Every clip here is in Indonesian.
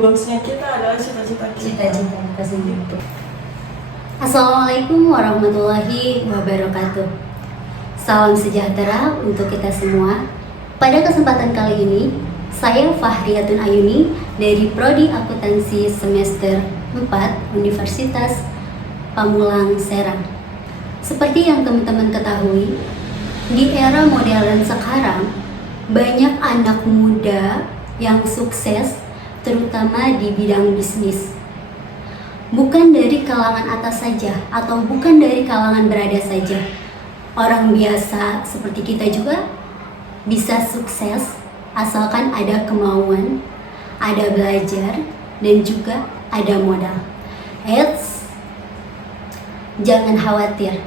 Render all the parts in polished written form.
goalsnya kita adalah cita-cita kita. Cita-cita kita sendiri. Assalamualaikum warahmatullahi wabarakatuh. Salam sejahtera untuk kita semua. Pada kesempatan kali ini, saya Fahriyatun Ayuni dari Prodi Akuntansi semester 4 Universitas Pamulang Serang. Seperti yang teman-teman ketahui, di era modern sekarang, banyak anak muda yang sukses, terutama di bidang bisnis. Bukan dari kalangan atas saja, atau bukan dari kalangan berada saja. Orang biasa seperti kita juga bisa sukses, asalkan ada kemauan, ada belajar, dan juga ada modal. Eits, jangan khawatir.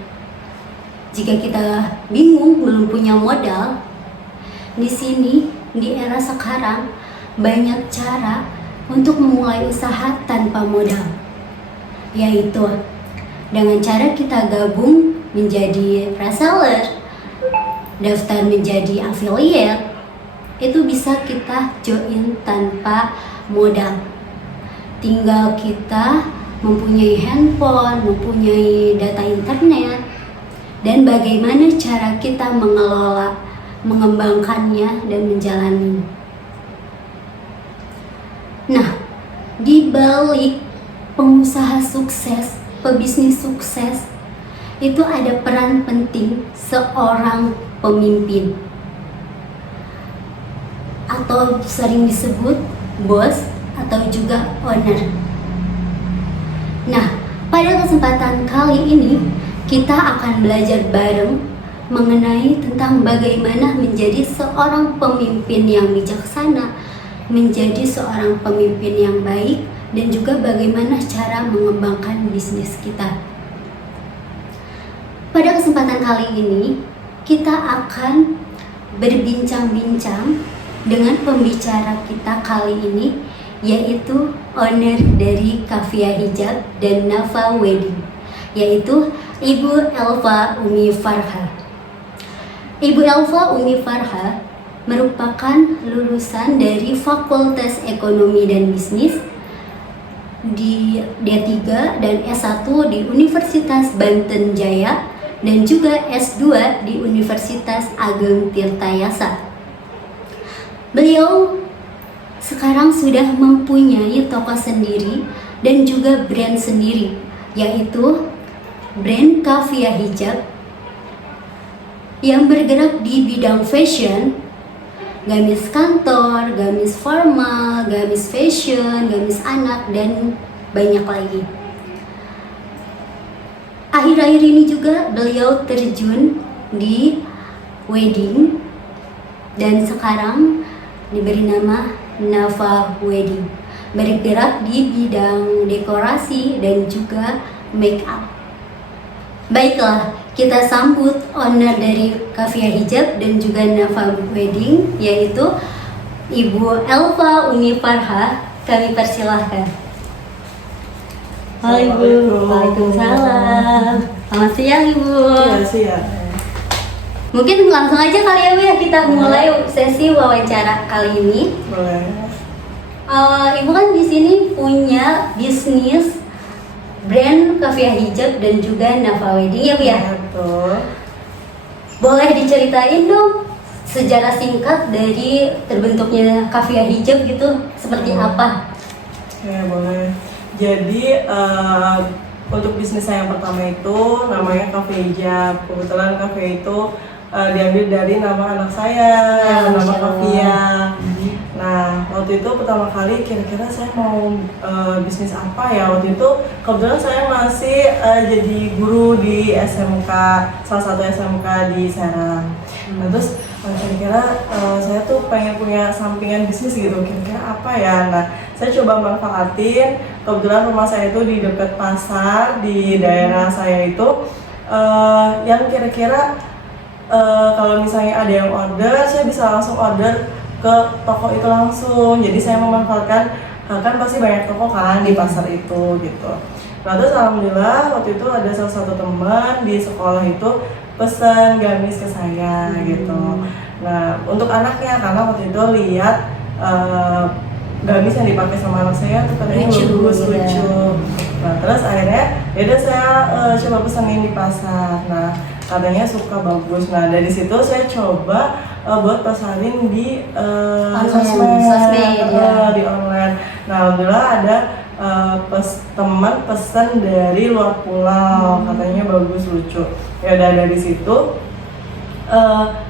Jika kita bingung belum punya modal, di sini di era sekarang banyak cara untuk memulai usaha tanpa modal, yaitu dengan cara kita gabung menjadi reseller, daftar menjadi affiliate. Itu bisa kita join tanpa modal. Tinggal kita mempunyai handphone, mempunyai data internet, dan bagaimana cara kita mengelola, mengembangkannya, dan menjalaninya. Nah, di balik pengusaha sukses, pebisnis sukses, itu ada peran penting seorang pemimpin, atau sering disebut bos atau juga owner. Nah, pada kesempatan kali ini kita akan belajar bareng mengenai tentang bagaimana menjadi seorang pemimpin yang bijaksana, menjadi seorang pemimpin yang baik, dan juga bagaimana cara mengembangkan bisnis kita. Pada kesempatan kali ini, kita akan berbincang-bincang dengan pembicara kita kali ini, yaitu owner dari Kafia Hijab dan Nafa Wedding, yaitu Ibu Elva Umi Farha. Ibu Elva Umi Farha merupakan lulusan dari Fakultas Ekonomi dan Bisnis di D3 dan S1 di Universitas Banten Jaya, dan juga S2 di Universitas Ageng Tirtayasa. Beliau sekarang sudah mempunyai toko sendiri dan juga brand sendiri, yaitu brand Kafia Hijab yang bergerak di bidang fashion, gamis kantor, gamis formal, gamis fashion, gamis anak, dan banyak lagi. Akhir-akhir ini juga beliau terjun di wedding dan sekarang diberi nama Nafa Wedding, bergerak di bidang dekorasi dan juga make up. Baiklah, kita sambut owner dari Kafia Hijab dan juga Nafa Wedding, yaitu Ibu Elva Umi Farha. Kami persilahkan. Halo Ibu. Waalaikumsalam. Selamat siang Ibu. Iya, siang. Mungkin langsung aja kali ya Bu ya, kita mulai sesi wawancara kali ini. Boleh. Ibu kan di sini punya bisnis brand Kafia Hijab dan juga Nafa Wedding ya Bu ya? Betul. Boleh diceritain dong sejarah singkat dari terbentuknya Kafia Hijab gitu, seperti apa? Ya, boleh. Jadi untuk bisnis saya yang pertama itu namanya Kafia Hijab. Kebetulan Kafia itu diambil dari nama anak saya yang bernama Kafia. Nah, waktu itu pertama kali kira-kira saya mau bisnis apa ya? Waktu itu kebetulan saya masih jadi guru di SMK, salah satu SMK di Serang. Nah, terus kira-kira saya tuh pengen punya sampingan bisnis gitu, kira-kira apa ya? Nah, saya coba manfaatin, kebetulan rumah saya itu di dekat pasar di daerah saya itu, yang kira-kira kalau misalnya ada yang order, saya bisa langsung order ke toko itu langsung. Jadi saya memanfaatkan, kan pasti banyak toko kan di pasar itu gitu. Nah, terus alhamdulillah waktu itu ada salah satu teman di sekolah itu pesan gamis ke saya gitu. Nah, untuk anaknya, karena waktu itu lihat gamis yang dipakai sama anak saya tuh katanya Lucu, bagus, ya. lucu. Nah terus akhirnya yaudah saya coba pesenin di pasar. Nah katanya suka, bagus. Nah dari situ saya coba buat pasarin di sosmed, ya. di online. Nah alhamdulillah ada teman pesan dari luar pulau, katanya bagus, lucu. Ya udah dari situ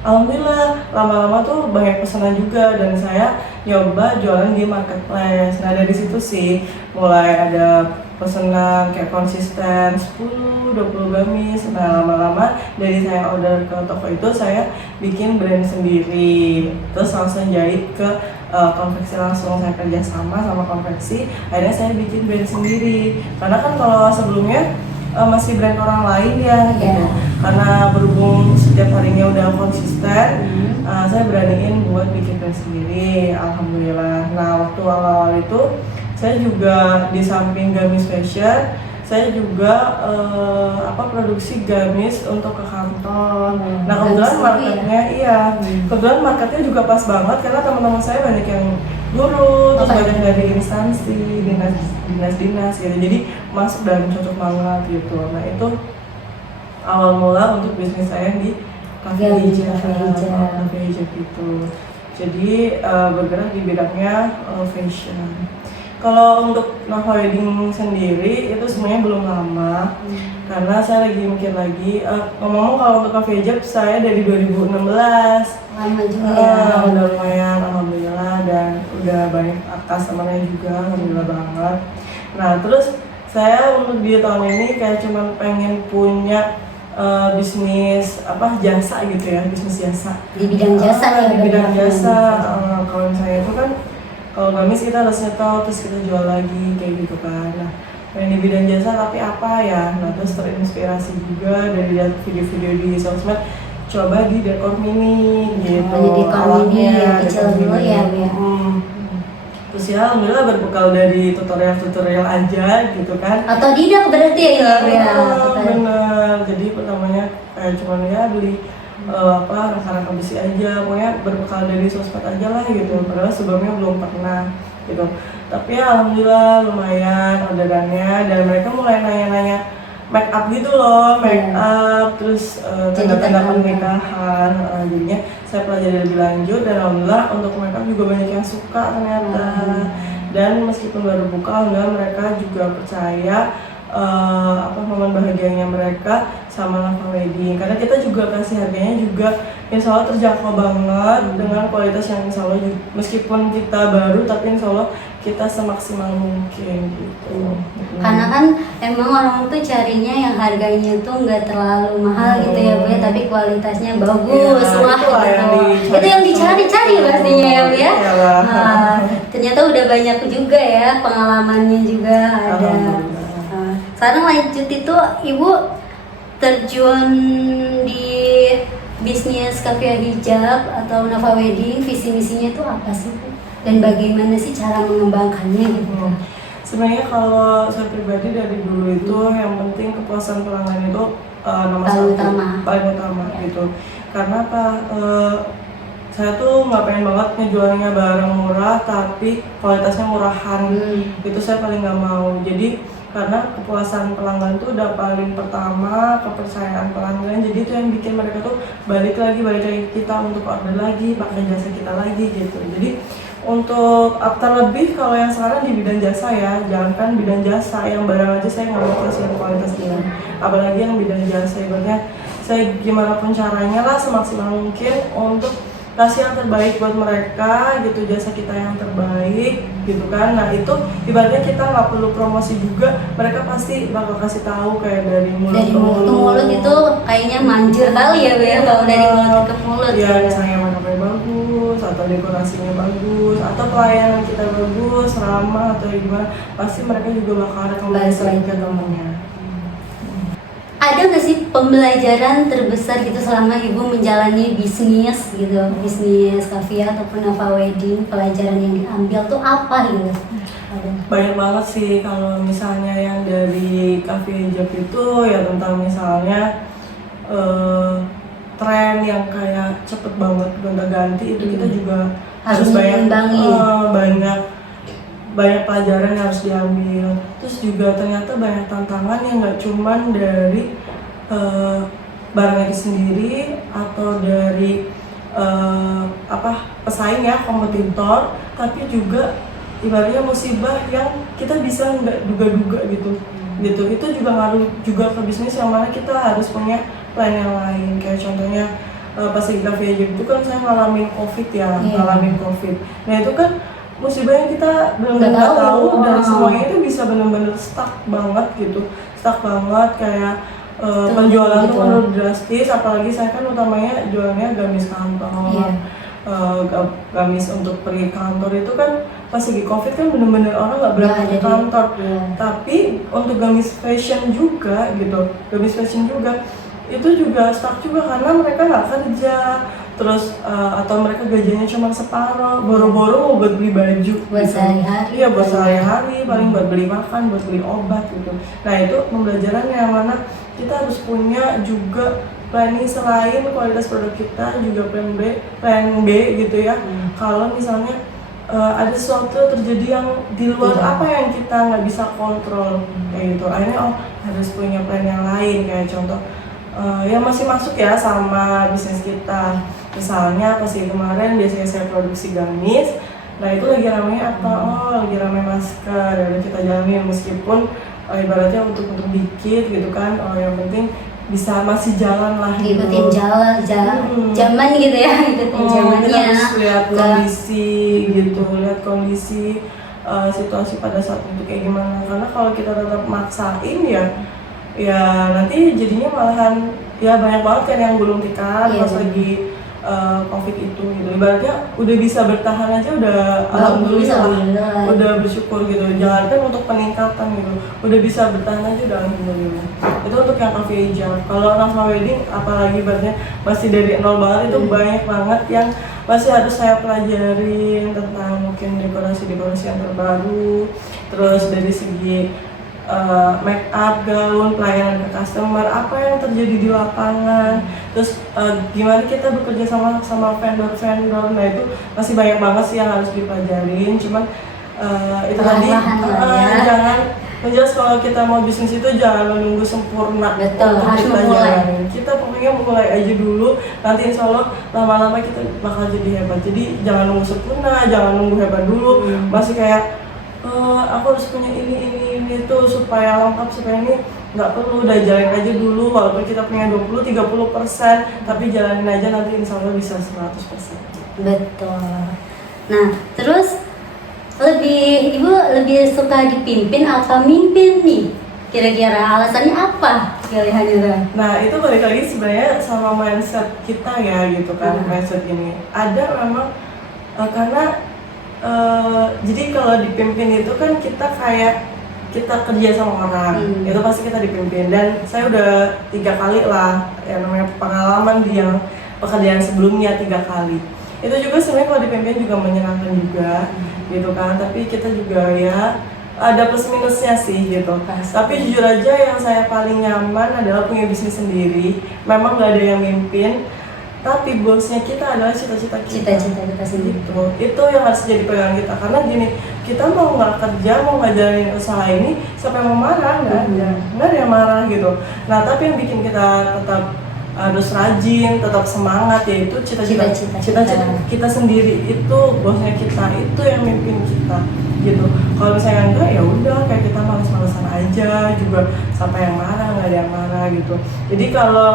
alhamdulillah lama-lama tuh banyak pesanan juga, dan saya nyoba jualan di marketplace. Nah dari situ sih mulai ada pesanan kayak konsisten 10-20 gamis. Nah lama-lama dari saya order ke toko itu, saya bikin brand sendiri, terus langsung jahit ke konveksi langsung. Saya kerja sama konveksi, akhirnya saya bikin brand sendiri. Karena kan kalau sebelumnya masih brand orang lain ya gitu. Karena berhubung setiap harinya udah konsisten, saya beraniin buat bikin brand sendiri, alhamdulillah. Nah waktu awal-awal itu saya juga di samping gamis fashion, saya juga produksi gamis untuk ke kantor. Nah kebetulan marketnya kebetulan marketnya juga pas banget, karena teman-teman saya banyak yang guru, terus banyak dari instansi, dinas gitu, jadi masuk dan cocok banget gitu. Nah itu awal mula untuk bisnis saya di Cafe Hijab itu. Jadi bergerak di bidangnya fashion. Kalau untuk Nafa Wedding sendiri itu sebenarnya belum lama, karena saya lagi mikir lagi. Ngomong kalau untuk Cafe Hijab saya dari 2016. Lama juga ya. Udah lumayan alhamdulillah, dan udah banyak customernya juga, alhamdulillah banget. Nah terus saya untuk di tahun ini kayak cuman pengen punya bisnis jasa gitu ya, bisnis jasa Di bidang jasa ya. di bidang jasa. Kalau misalnya itu kan, kalau gamis kita harus nyetok terus kita jual lagi kayak gitu kan. Nah pengen di bidang jasa tapi apa ya. Nah terus terinspirasi juga dari lihat video-video di sosmed, coba di dekor mini gitu. Di dekor mini yang kecil dulu ya Bu ya. Terus ya alhamdulillah berbekal dari tutorial aja gitu kan. Otodidak berarti ya Bu ya. Bener, jadi pertamanya kayak cuman ya beli rangka-rangka besi aja, pokoknya berbekal dari sosmed aja lah gitu. Padahal sebelumnya belum pernah gitu. Tapi ya alhamdulillah lumayan orderannya, dan mereka mulai nanya-nanya make up gitu loh, make up, terus tanda-tanda pernikahan. Jadinya saya pelajari lebih lanjut, dan alhamdulillah untuk make up juga banyak yang suka ternyata. Dan meskipun baru buka, alhamdulillah mereka juga percaya momen bahagianya mereka sama Nafa Wedding, karena kita juga kasih harganya juga insya Allah terjangkau banget, dengan kualitas yang insya Allah meskipun kita baru, tapi insya Allah kita semaksimal mungkin gitu. Karena kan emang orang tuh carinya yang harganya tuh nggak terlalu mahal gitu ya Bu ya, tapi kualitasnya bagus. Wah gitu. Itu yang dicari-cari pastinya ya Bu ya. Nah, ternyata udah banyak juga ya pengalamannya juga ada. Sekarang lanjut itu Ibu terjun di bisnis Cafe Hijab atau Nafa Wedding, visi misinya itu apa sih Bu? Dan bagaimana sih cara mengembangkannya gitu? Sebenarnya kalau saya pribadi dari dulu itu yang penting kepuasan pelanggan itu nomor satu, paling utama gitu. Karena apa? Saya tuh nggak pengen banget ngejualnya barang murah tapi kualitasnya murahan. Itu saya paling nggak mau. Jadi karena kepuasan pelanggan tuh udah paling pertama, kepercayaan pelanggan, jadi itu yang bikin mereka tuh balik lagi kita untuk order lagi, pakai jasa kita lagi gitu. Jadi untuk terlebih kalau yang sekarang di bidang jasa ya, jangankan bidang jasa, yang barang aja saya nggak mau kasih kualitas dia, apalagi yang bidang jasa. Ibaratnya saya gimana pun caranya lah semaksimal mungkin untuk kasih yang terbaik buat mereka gitu, jasa kita yang terbaik gitu kan. Nah itu ibaratnya kita nggak perlu promosi juga, mereka pasti bakal kasih tahu kayak dari mulut ke mulut itu kayaknya manjur kali ya Bu ya, kalau dari mulut ke mulut ya. Misalnya makanannya bagus, atau dekorasinya bagus, atau pelayanan kita bagus, ramah atau gimana, pasti mereka juga bakal rekomendasi ke temennya. Ada nggak sih pembelajaran terbesar gitu selama Ibu menjalani bisnis gitu, bisnis Cafe ataupun Nafa Wedding, pelajaran yang diambil tuh apa gitu? Banyak banget sih. Kalau misalnya yang dari Cafe Hijab itu ya tentang misalnya tren yang kayak cepet banget gonta-ganti itu kita juga harus banyak banyak pelajaran yang harus diambil. Terus juga ternyata banyak tantangan yang nggak cuman dari barang itu sendiri atau dari pesaing ya, kompetitor, tapi juga ibaratnya musibah yang kita bisa nggak duga-duga gitu. Itu juga ngaruh juga ke bisnis, yang mana kita harus punya plan yang lain. Kayak contohnya pas lagi cafe aja itu kan saya ngalamin covid ya, ngalamin covid. Nah itu kan musibah yang kita benar-benar nggak tahu, dan semuanya itu bisa benar-benar stuck banget gitu, kayak penjualan tuh menurun drastis. Apalagi saya kan utamanya jualannya gamis kantor, gamis untuk pergi kantor. Itu kan pas lagi covid kan bener-bener orang nggak berangkat ke kantor. Tapi untuk gamis fashion juga itu juga stuck juga, karena mereka nggak kerja. Terus atau mereka gajinya cuma separuh, boro-boro mau buat beli baju buat sehari-hari. Iya, buat sehari-hari, paling buat beli makan, buat beli obat gitu. Nah itu pembelajaran yang mana kita harus punya juga planning selain kualitas produk kita, juga plan B gitu ya. Kalau misalnya ada sesuatu terjadi yang di luar apa yang kita nggak bisa kontrol kayak gitu, akhirnya harus punya plan yang lain. Kayak contoh yang masih masuk ya sama bisnis kita, misalnya pas kemarin biasanya saya produksi gamis, nah itu lagi ramainya apa? Lagi ramai masker, dan kita jalanin meskipun ibaratnya untuk dikit gitu kan. Yang penting bisa masih jalan lah gitu. Ikutin zaman gitu ya, ikutin zamannya. Kita harus lihat kondisi gitu, lihat kondisi situasi pada saat itu kayak gimana. Karena kalau kita tetap maksain ya nanti jadinya malahan ya banyak banget kan yang gulung tikar pas lagi covid itu gitu. Ibaratnya udah bisa bertahan aja udah alhamdulillah, udah bersyukur gitu. Jangankan untuk peningkatan gitu, udah bisa bertahan aja udah alhamdulillah. Itu untuk yang cafe hijab. Kalau Nafma Wedding apalagi ibaratnya masih dari nol banget, itu banyak banget yang masih harus saya pelajarin tentang mungkin dekorasi yang terbaru, terus dari segi make up, gaun, pelayanan ke customer, apa yang terjadi di lapangan, terus gimana kita bekerja sama vendor. Nah itu masih banyak banget sih yang harus dipelajarin. Cuman itu tadi jangan menjelas, kalau kita mau bisnis itu jangan menunggu sempurna. Betul, harus memulai. Kita pokoknya mulai aja dulu, nanti insya Allah lama-lama kita bakal jadi hebat. Jadi jangan nunggu sempurna, jangan nunggu hebat dulu. Masih kayak aku harus punya ini itu supaya lengkap, supaya ini nggak perlu. Udah jalanin aja dulu, walaupun kita punya 20-30%, tapi jalanin aja, nanti insya Allah bisa 100%. Betul. Nah terus Ibu lebih suka dipimpin atau mimpin nih? Kira-kira alasannya apa pilihannya? Nah itu balik lagi sebenarnya sama mindset kita ya gitu kan. Mindset ini ada memang karena jadi kalau dipimpin itu kan kita kayak kita kerja sama orang, itu pasti kita dipimpin. Dan saya udah 3 kali lah yang namanya pengalaman di yang pekerjaan sebelumnya 3 kali. Itu juga sebenarnya kalau dipimpin juga menyenangkan juga gitu kan. Tapi kita juga ya ada plus minusnya sih gitu. Tapi jujur aja yang saya paling nyaman adalah punya bisnis sendiri. Memang gak ada yang mimpin, tapi bosnya kita adalah cita-cita kita sendiri. Itu yang harus jadi pegangan kita. Karena gini, kita mau nggak kerja, mau nggak jalanin usaha ini, siapa yang mau marah? Nggak ada yang marah gitu. Nah tapi yang bikin kita tetap harus rajin, tetap semangat, yaitu cita-cita kita sendiri. Itu bosnya kita, itu yang mimpin kita gitu. Kalau misalnya enggak, ya udah kayak kita malas-malasan aja juga, siapa yang marah? Nggak ada yang marah gitu. Jadi kalau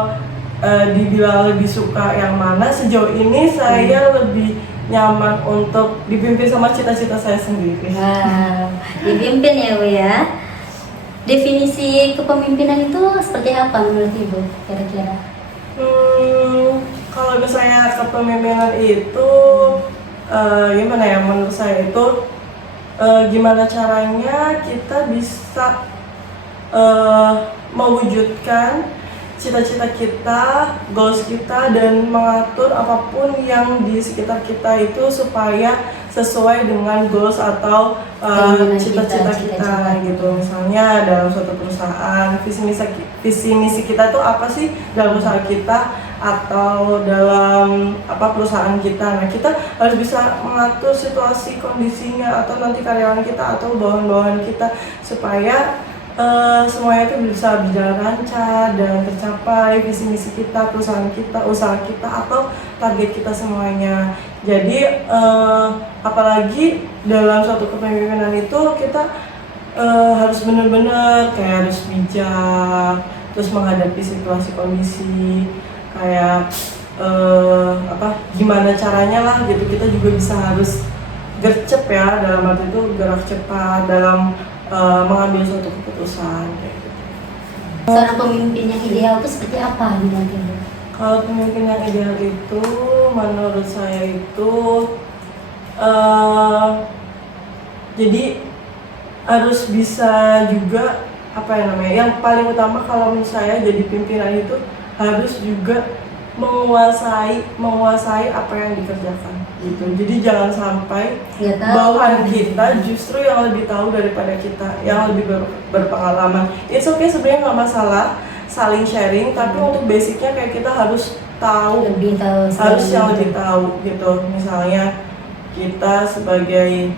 dibilang lebih suka yang mana, sejauh ini saya lebih nyaman untuk dipimpin sama cita-cita saya sendiri. Dipimpin ya Bu ya. Definisi kepemimpinan itu seperti apa menurut Ibu kira-kira? Kalau misalnya kepemimpinan itu gimana ya, menurut saya itu gimana caranya kita bisa mewujudkan cita-cita kita, goals kita, dan mengatur apapun yang di sekitar kita itu supaya sesuai dengan goals atau cita-cita kita gitu. Misalnya dalam suatu perusahaan, visi misi kita tuh apa sih dalam usaha kita, atau dalam perusahaan kita. Nah, kita harus bisa mengatur situasi kondisinya atau nanti karyawan kita atau bawahan-bawahan kita supaya semuanya itu bisa berjalan lancar dan tercapai visi misi kita, perusahaan kita, usaha kita atau target kita semuanya. Jadi apalagi dalam suatu kepemimpinan itu kita harus benar-benar kayak harus bijak, terus menghadapi situasi kondisi kayak gimana caranya lah gitu. Kita juga bisa harus gercep ya, dalam arti itu gerak cepat dalam mengambil suatu keputusan kayak gitu. Seorang pemimpin yang ideal itu seperti apa menurut Ibu? Kalau pemimpin yang ideal itu menurut saya itu jadi harus bisa juga yang paling utama kalau menurut saya jadi pimpinan itu harus juga menguasai apa yang dikerjakan gitu. Jadi jangan sampai bawahan kita justru yang lebih tahu daripada kita, yang lebih berpengalaman. It's okay sebenarnya, nggak masalah saling sharing, tapi untuk basicnya kayak kita harus harus yang lebih tahu gitu. Misalnya kita sebagai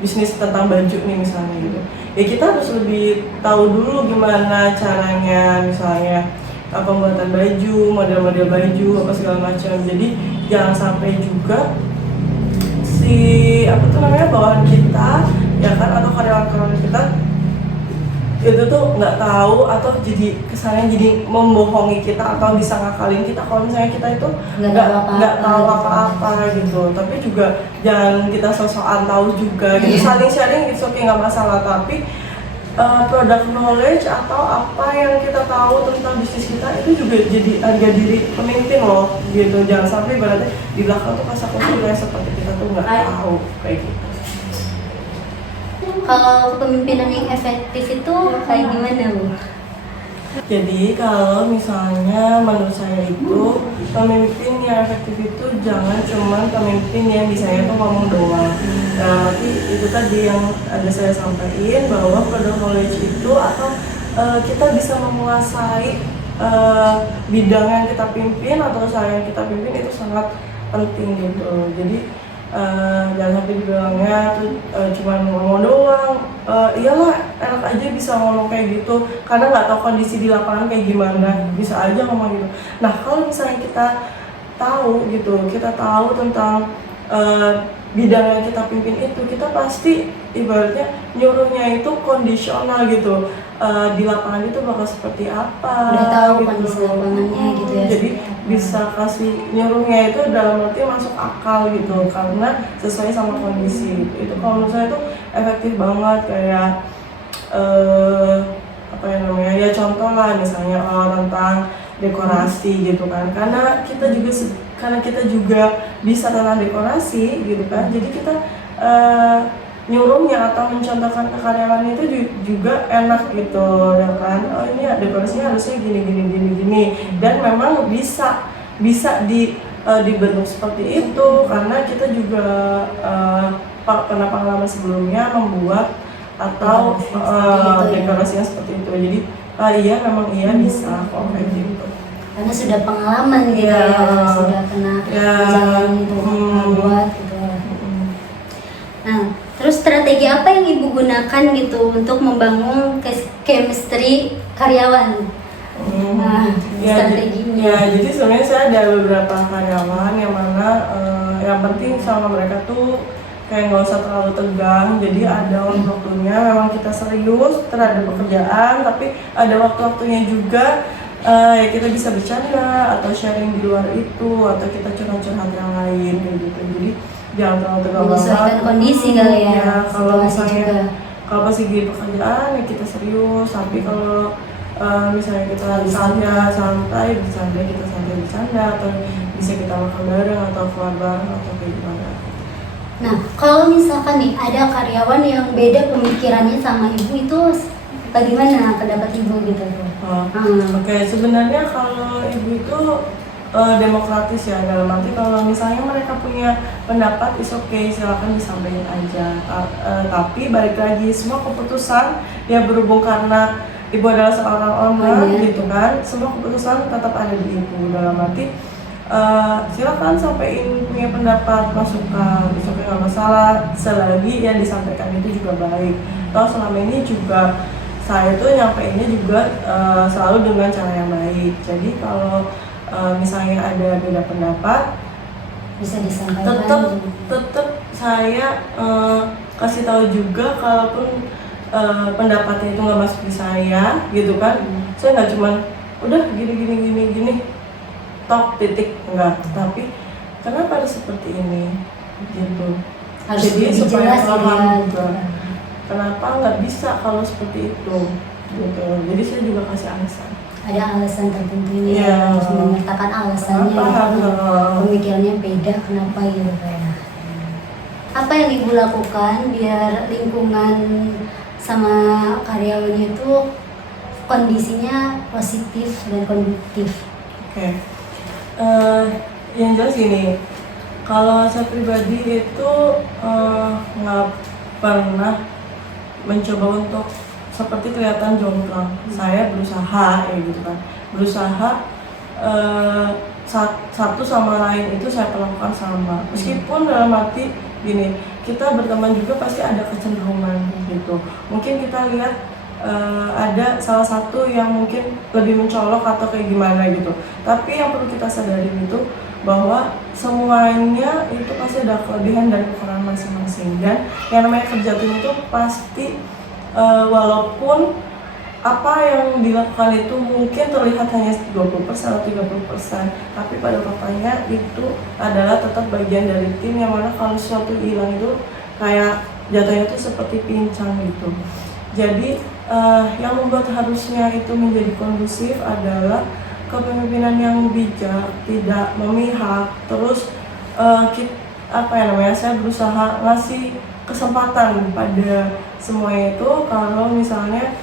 bisnis tentang baju nih misalnya gitu, ya kita harus lebih tahu dulu gimana caranya misalnya pembuatan baju, model-model baju, apa segala macam. Jadi jangan sampai juga bawahan kita ya kan atau karyawan-karyawan kita itu tuh nggak tahu atau jadi kesannya jadi membohongi kita atau bisa ngakalin kita kalau misalnya kita itu nggak tahu apa-apa gitu. Tapi juga jangan kita sosokan tahu juga gitu. Saling sharing itu oke, nggak masalah, tapi product knowledge atau apa yang kita tahu tentang bisnis kita itu juga jadi harga diri pemimpin loh gitu. Jangan sampai berarti di belakang tuh kayak seperti kita tuh nggak tahu kayak gitu. Kalau kepemimpinan yang efektif itu kayak gimana, Bu? Jadi kalau misalnya menurut saya itu pemimpin yang efektif itu jangan cuma pemimpin yang bisanya tuh ngomong doang. Tapi itu tadi yang ada saya sampaikan bahwa product knowledge itu atau kita bisa menguasai bidang yang kita pimpin atau usaha yang kita pimpin itu sangat penting gitu. Jadi jangan sampai dibilangnya tuh cuma ngomong doang. Iyalah enak aja bisa ngomong kayak gitu karena nggak tahu kondisi di lapangan kayak gimana, bisa aja ngomong gitu. Nah kalau misalnya kita tahu gitu, kita tahu tentang bidang yang kita pimpin itu, kita pasti ibaratnya nyuruhnya itu kondisional gitu. Di lapangan itu bakal seperti apa udah tahu gitu. kondisi lapangannya gitu ya. Jadi bisa kasih nyuruhnya itu dalam arti masuk akal gitu karena sesuai sama kondisi. Itu kalau menurut saya itu efektif banget kayak ya contoh lah misalnya tentang dekorasi gitu kan, karena kita juga bisa tentang dekorasi gitu kan, jadi kita nyuruhnya atau mencontohkan ke karyawan itu juga enak gitu ya kan. Oh ini dekorasinya harusnya gini dan memang bisa dibentuk seperti itu karena kita juga pernah pengalaman sebelumnya membuat atau dekorasinya seperti itu. Jadi iya memang bisa kok kayak gitu. Karena sudah pengalaman gitu ya, sudah pernah jalan itu membuat gitu. Nah, terus strategi apa yang Ibu gunakan gitu untuk membangun chemistry karyawan? Strateginya. Jadi sebenarnya saya ada beberapa karyawan yang mana yang penting sama mereka tuh kayak nggak usah terlalu tegang. Jadi ada waktu-waktunya memang kita serius terhadap pekerjaan, tapi ada waktu-waktunya juga ya kita bisa bercanda atau sharing di luar itu atau kita curhat-curhat yang lain kayak gitu. Jadi jangan terlalu tegang menyesuaikan kondisi kali ya, kalau misalnya kalau pas lagi pekerjaan ya kita serius, tapi kalau misalnya kita lagi santai bercanda atau bisa kita makan bareng atau keluar bareng atau kayak gimana. Nah, kalau misalkan nih ada karyawan yang beda pemikirannya sama Ibu, itu bagaimana pendapat Ibu gitu? Oke, sebenarnya kalau Ibu itu demokratis ya, dalam arti kalau misalnya mereka punya pendapat is okay, silakan disampaikan aja. Tapi balik lagi semua keputusan ya berhubung karena ibu adalah seorang owner Owner. gitu kan, semua keputusan tetap ada di ibu. Dalam arti silakan sampaikan punya pendapat, masukan, itu nggak masalah selagi yang disampaikan itu juga baik. Toh selama ini juga saya tuh nyampeinnya juga selalu dengan cara yang baik. Jadi kalau misalnya ada beda pendapat, Bisa disampaikan. tetap saya kasih tahu juga, kalaupun pendapatnya itu nggak masuk di saya gitu kan, saya nggak cuman udah gini top titik, enggak, tapi kenapa ada seperti ini gitu. Harus Jadi lebih supaya jelas paham ya. juga kenapa nggak bisa kalau seperti itu gitu. Jadi saya juga kasih alasan. Ada alasan tertentunya, Iya. harus menyertakan alasannya. Kenapa gitu. harus- Pemikirannya beda, kenapa gitu kayak. Apa yang ibu lakukan biar lingkungan sama karyawannya itu kondisinya positif dan konduktif? Oke. Yang jelas gini, kalau saya pribadi itu nggak pernah mencoba untuk seperti kelihatan jomplang. Saya berusaha ya gitu kan, berusaha satu sama lain itu saya perlakukan sama. Meskipun dalam arti gini, kita berteman juga pasti ada kecenderungan gitu. Mungkin kita lihat ada salah satu yang mungkin lebih mencolok atau kayak gimana gitu. Tapi yang perlu kita sadari itu bahwa semuanya itu pasti ada kelebihan dan kekurangan masing-masing. Dan yang namanya kerja tim itu pasti walaupun apa yang dilakukan itu mungkin terlihat hanya 20% atau 30%, tapi pada faktanya itu adalah tetap bagian dari tim, yang mana kalau sesuatu hilang itu kayak jatuhnya itu seperti pincang gitu. Jadi yang membuat harusnya itu menjadi kondusif adalah kepemimpinan yang bijak, tidak memihak. Terus saya berusaha ngasih kesempatan pada semuanya itu, kalau misalnya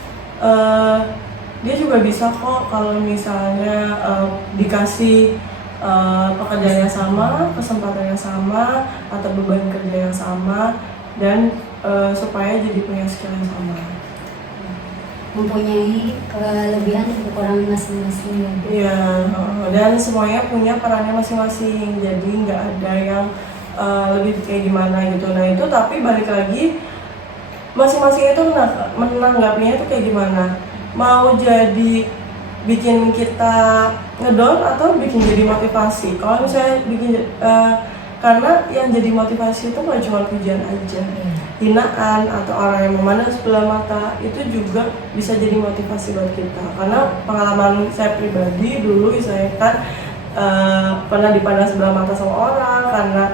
dia juga bisa kok kalau misalnya dikasih pekerjaan yang sama, kesempatan yang sama, atau beban kerja yang sama, dan supaya jadi punya skill yang sama. Mempunyai kelebihan dan kekurangan masing-masing ya. Iya, dan semuanya punya perannya masing-masing, jadi nggak ada yang lebih kayak gimana gitu. Nah itu tapi balik lagi masing-masing itu menanggapinya itu kayak gimana, mau jadi bikin kita ngedown atau bikin jadi motivasi. Kalau misalnya bikin karena yang jadi motivasi itu nggak cuma pujian aja, hinaan atau orang yang memandang sebelah mata itu juga bisa jadi motivasi buat kita. Karena pengalaman saya pribadi dulu, saya kan pernah dipandang sebelah mata sama orang karena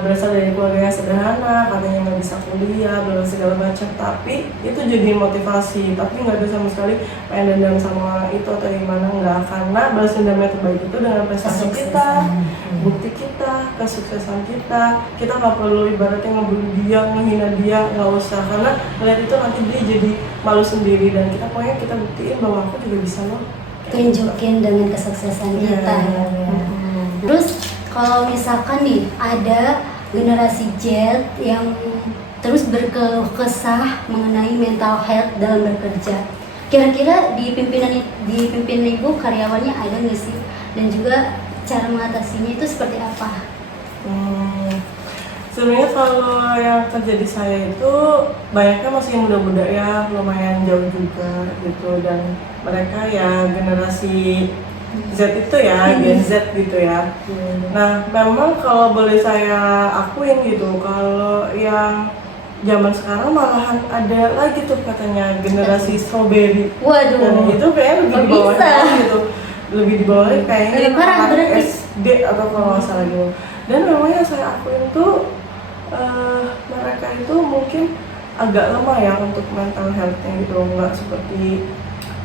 berasal dari keluarga yang sederhana, katanya nggak bisa kuliah, belum segala macam. Tapi itu jadi motivasi, tapi nggak ada sama sekali pengen dendam sama itu atau gimana, nggak. Karena balas dendamnya terbaik itu dengan prestasi kita, bukti kita, kesuksesan kita. Kita nggak perlu ibaratnya ngebunuh dia, menghina dia, nggak usah. Karena ngeliat itu nanti dia jadi malu sendiri, dan kita pokoknya kita buktiin bahwa aku juga bisa loh. Tunjukin dengan kesuksesan kita ya. Terus kalau misalkan nih ada generasi Z yang terus berkeluh kesah mengenai mental health dalam bekerja, kira-kira di pimpinan ibu karyawannya ada nggak sih, dan juga cara mengatasinya itu seperti apa? Sebenarnya kalau yang terjadi saya itu banyaknya masih muda-muda ya, lumayan jauh juga gitu, dan mereka ya generasi Z itu ya, Gen Z gitu ya. Nah, memang kalau boleh saya akuin gitu, kalau yang zaman sekarang malahan ada lagi tuh katanya generasi strawberry. Waduh. Dan itu kayaknya lebih di bawah gitu. Lebih di bawah kayaknya Lebih parah anak berarti. SD atau kalau nggak salah gitu. Dan memang yang saya akuin tuh mereka itu mungkin agak lemah ya untuk mental health-nya gitu, nggak seperti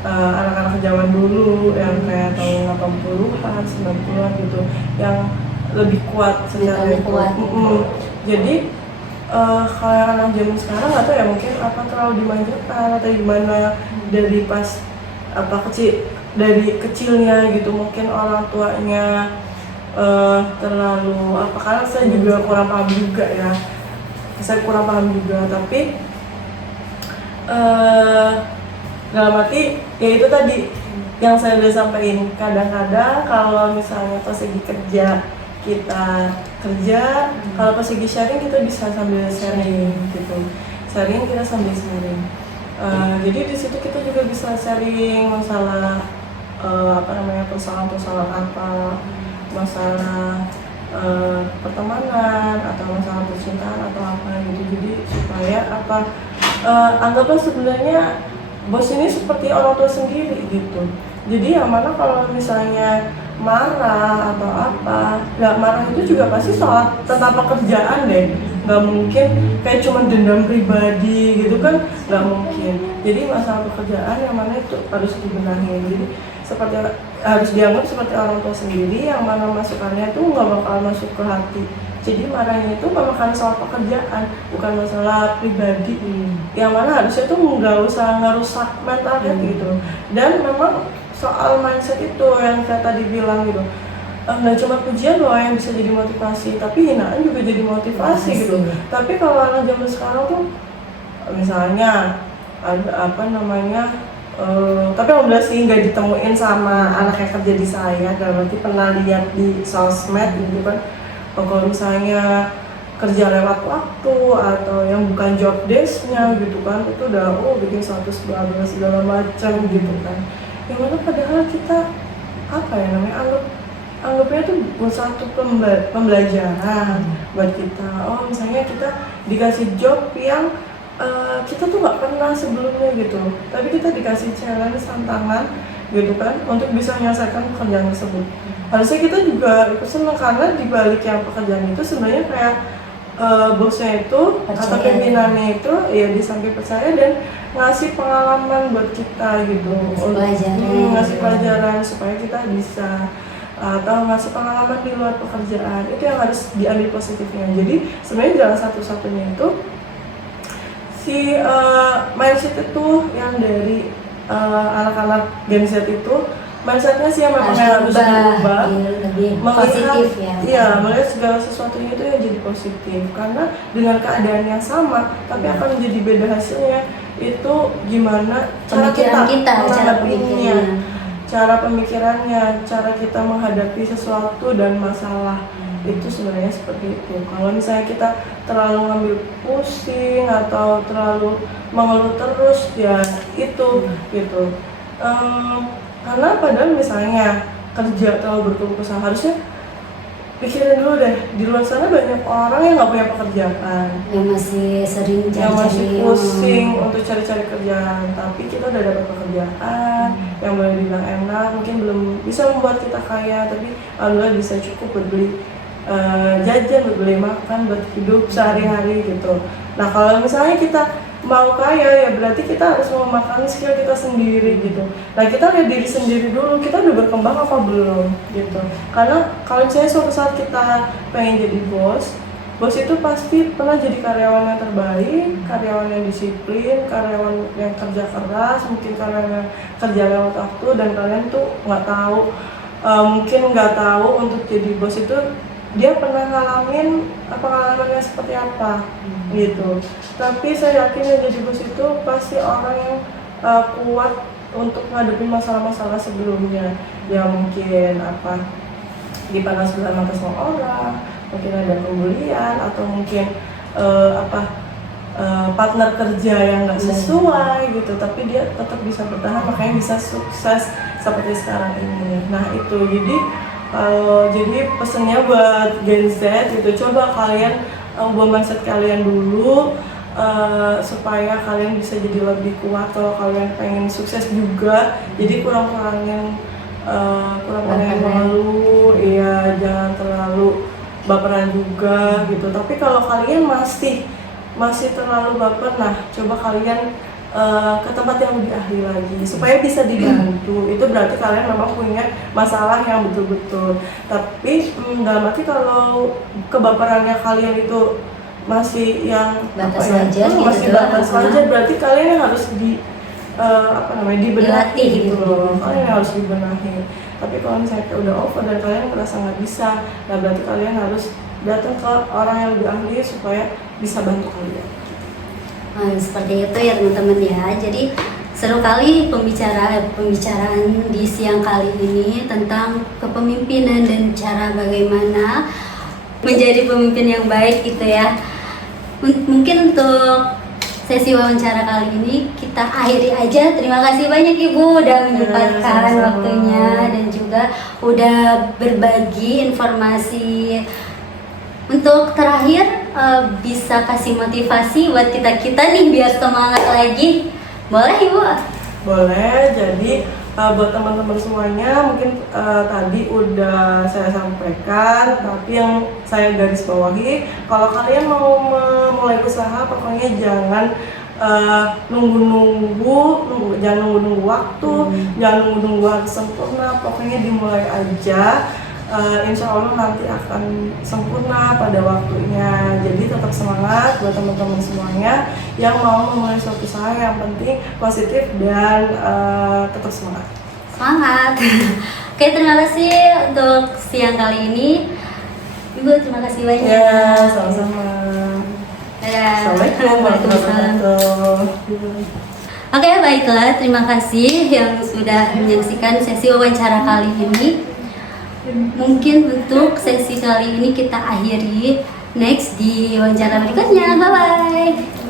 anak-anak zaman dulu yang kayak tahun 80-an, 90-an gitu, yang lebih kuat secara Lebih kuat. Jadi kalau yang anak zaman sekarang nggak tahu ya, mungkin apa terlalu dimanjakan atau gimana dari pas dari kecilnya gitu, mungkin orang tuanya terlalu apa, karena saya juga kurang paham juga ya, tapi Dalam arti ya itu tadi yang saya udah sampaikan, kadang-kadang kalau misalnya pas lagi kerja kita kerja, kalau pas lagi sharing kita bisa sambil sharing gitu, sharing kita sambil sharing. Jadi di situ kita juga bisa sharing masalah persoalan-persoalan apa, masalah pertemanan atau masalah percintaan atau apa gitu. Jadi supaya anggaplah sebenarnya bos ini seperti orang tua sendiri gitu. Jadi yang mana kalau misalnya marah atau apa, nggak marah itu juga pasti soal tentang pekerjaan deh, nggak mungkin kayak cuma dendam pribadi gitu kan, nggak mungkin. Jadi masalah pekerjaan yang mana itu harus dibenahi, jadi seperti harus dianggap seperti orang tua sendiri, yang mana masukannya tuh nggak bakal masuk ke hati. Jadi marahnya itu bukan soal pekerjaan, bukan masalah pribadi, yang mana harusnya tuh nggak usah ngerusak mental gitu. Dan memang soal mindset itu yang saya tadi bilang gitu, nggak cuma pujian loh yang bisa jadi motivasi, tapi hinaan juga jadi motivasi gitu. Tapi kalau anak zaman sekarang tuh misalnya ada tapi alhamdulillah sih nggak ditemuin sama anak yang kerja di saya, berarti pernah lihat di sosmed gitu kan. Kalau misalnya kerja lewat waktu atau yang bukan job desk-nya gitu kan, itu udah bikin status segala macam gitu kan. Yang mana padahal kita anggapnya itu buat satu pembelajaran buat kita. Misalnya kita dikasih job yang kita tuh nggak pernah sebelumnya gitu, tapi kita dikasih challenge, tantangan gitu kan untuk bisa menyelesaikan pekerjaan tersebut. Harusnya kita juga ikut senang, karena di balik yang pekerjaan itu sebenarnya kayak bosnya itu atau pimpinannya itu ya disamping percaya dan ngasih pengalaman buat kita gitu, ngasih pelajaran supaya kita bisa atau ngasih pengalaman di luar pekerjaan. Itu yang harus diambil positifnya. Jadi sebenarnya jalan satu-satunya itu si mindset itu yang dari anak-anak Gen Z itu, mindsetnya sih yang memang harus diubah, lebih positif ya. Iya, melihat segala sesuatunya itu yang jadi positif, karena dengan keadaan yang sama tapi akan menjadi beda hasilnya. Itu gimana cara kita menghadapinya, cara pemikirannya, cara kita menghadapi sesuatu dan masalah. Itu sebenarnya seperti itu. Kalau misalnya kita terlalu ngambil pusing atau terlalu mengeluh terus, ya itu gitu. Karena padahal misalnya kerja atau berkeluh kesah, harusnya pikirin dulu deh, di luar sana banyak orang yang nggak punya pekerjaan, yang masih sering yang masih pusing untuk cari-cari kerjaan. Tapi kita udah dapat pekerjaan yang boleh dibilang enak, mungkin belum bisa membuat kita kaya, tapi alhamdulillah bisa cukup buat beli jajan, buat beli makan, buat hidup sehari-hari gitu. Nah kalau misalnya kita mau kaya, ya berarti kita harus memakan skill kita sendiri gitu. Nah kita lihat diri sendiri dulu, kita udah berkembang apa belum gitu. Karena kalau misalnya suatu saat kita pengen jadi bos itu pasti pernah jadi karyawan yang terbaik, karyawan yang disiplin, karyawan yang kerja keras, mungkin karyawan yang kerja lewat waktu, dan kalian tuh mungkin nggak tahu untuk jadi bos itu dia pernah ngalamin pengalamannya seperti apa gitu. Tapi saya yakin yang jadi bos itu pasti orang yang kuat untuk menghadapi masalah-masalah sebelumnya, yang mungkin dipandang sebelah mata sama orang, mungkin ada pembulian atau mungkin partner kerja yang nggak sesuai gitu, tapi dia tetap bisa bertahan, makanya bisa sukses seperti sekarang ini. Nah itu jadi pesennya buat Gen Z gitu, coba kalian ubah mindset kalian dulu supaya kalian bisa jadi lebih kuat. Kalau kalian pengen sukses juga, jadi kurang-kurangin malu, iya, jangan terlalu baperan juga gitu. Tapi kalau kalian masih terlalu baper, nah coba kalian ke tempat yang lebih ahli lagi supaya bisa dibantu. Itu berarti kalian memang punya masalah yang betul-betul. Tapi dalam arti kalau kebaperannya kalian itu masih yang masih batas wajar, berarti kalian yang harus dibenahi gitu loh. Kalian yang harus dibenahi. Tapi kalau misalnya udah over dan kalian merasa nggak bisa, nah berarti kalian harus datang ke orang yang lebih ahli supaya bisa bantu kalian. Seperti itu ya teman-teman ya. Jadi Seru kali pembicaraan di siang kali ini tentang kepemimpinan dan cara bagaimana menjadi pemimpin yang baik gitu ya. Mungkin untuk sesi wawancara kali ini kita akhiri aja. Terima kasih banyak Ibu udah menyempatkan sama-sama. waktunya dan juga udah berbagi informasi. Untuk terakhir bisa kasih motivasi buat kita nih biar semangat lagi. Boleh Ibu? Boleh. Jadi buat teman-teman semuanya mungkin tadi udah saya sampaikan, tapi yang saya garis bawahi, kalau kalian mau memulai usaha pokoknya jangan jangan nunggu waktu, jangan nunggu harus sempurna, pokoknya dimulai aja. Insya Allah nanti akan sempurna pada waktunya. Jadi tetap semangat buat teman-teman semuanya yang mau memulai suatu usaha, yang penting positif dan tetap semangat. Semangat. Oke, terima kasih untuk siang kali ini. Ibu terima kasih banyak. Ya, sama-sama. Dadah. Assalamualaikum warahmatullahi wabarakatuh. Oke, baiklah. Terima kasih yang sudah menyaksikan sesi wawancara kali ini. Mungkin untuk sesi kali ini kita akhiri. Next di wawancara berikutnya. Bye-bye.